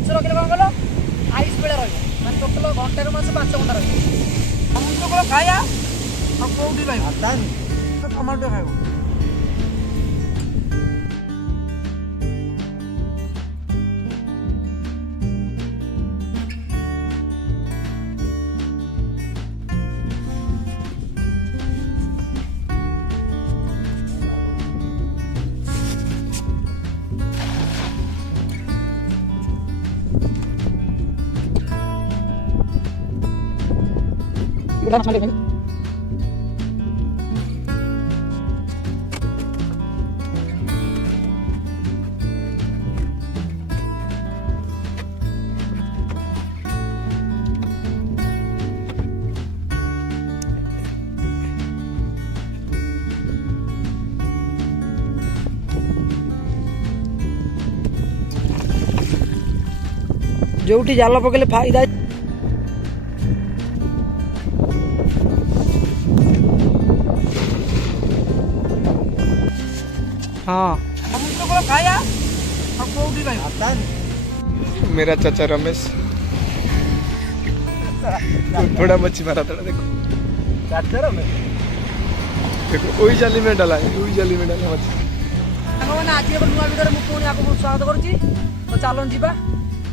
माछ रखिले कौन कल आइस बेले रही टोटल घंटे माछ 5 घंटा रही समुद्र कूल खाया कौटी रही टमाटो खाइब Udah mas mandi जोटी जाल पकड़े फायदा हाँ समुद्र को खाया कौटी रही मेरा चाचा रमेश थोड़ा मच्छी मारा था देखो चाचा रमेश देखो वही जाली में डाला है वही जाली में डाला मच्छी आज नुआ भिडियो मुझे पुणी आपको स्वागत करुच्ची तो चलन जा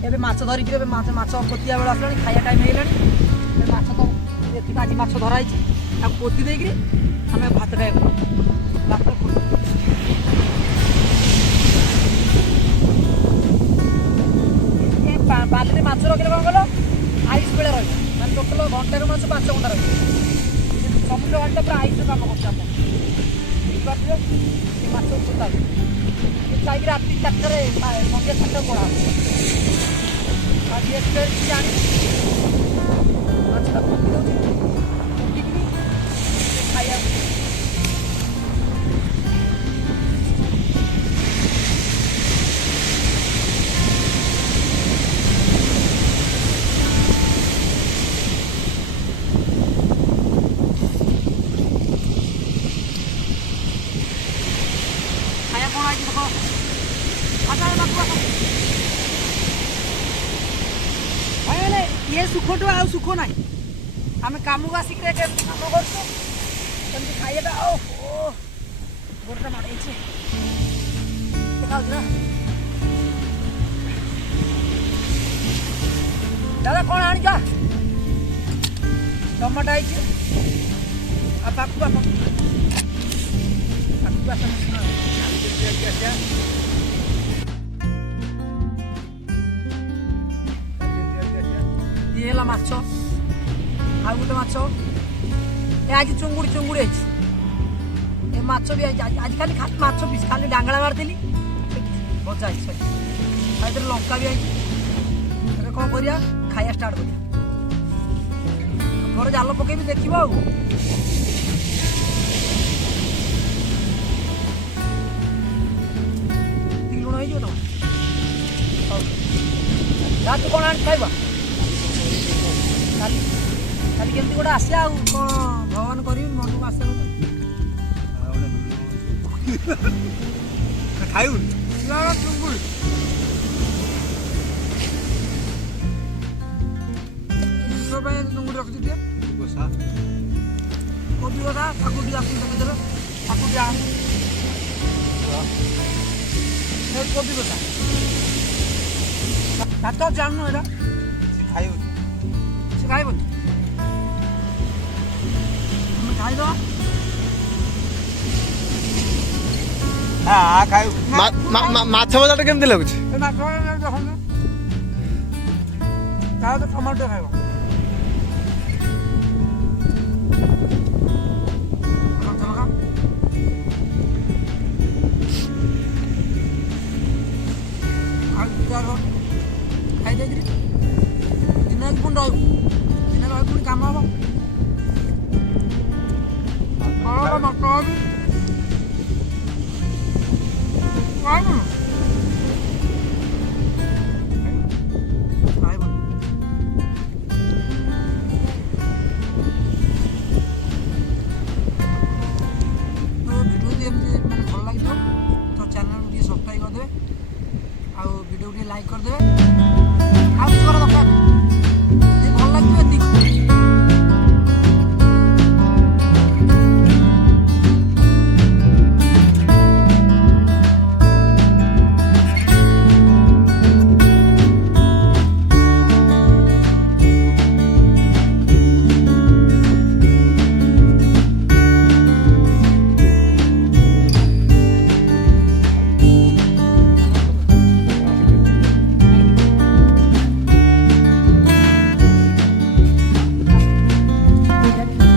एवं माछ धरिकी माछ पोतिया बेला आसला खाया टाइम है माछ तो ये आज माछ धराई पोती देकर आम भात खाइबा बाली माछ रखिले कौन कल आइस बेले रही टोटल घंटे माछ 5 घंटा रही समुद्र घाटा पूरा आइस कम कर माछ पोता जाकि राति 4टार संध्या 4टा पड़ा जानी माछटा पोती दौर खाया ये सुख तो आ सुख ना आम कम को आसिक कम कर खाइबा गोटा माड़ देखा दादा कौन आनी टमाटो आई पाखु ये है माछ आ गोटे माछ आज चुंगुड़ी चुंगुड़ी है माछ भी आज खाली खाली माछ पीस खाली डांगला मारदेली भजा है लंका भी आई कौन करिया खाया स्टार्ट कर घर जाल पकई देखिए आ लुण हो तू कौन आनी खाइबा खाली केमती गोटे आसे आ भगवान कर मन को आसे खाइबु चुंगुड़ी चुंगुड़ी रखी दिए कोबी बसा ठाकुर आसदेव ठाकुर कोबी बसा भात जानू एटा खाइबु खाइब खाइद माछ भजा केमती लगुच टमाटो खाइब खाई दिन पुणी रही पुणी कम हम लाइक कर देवे।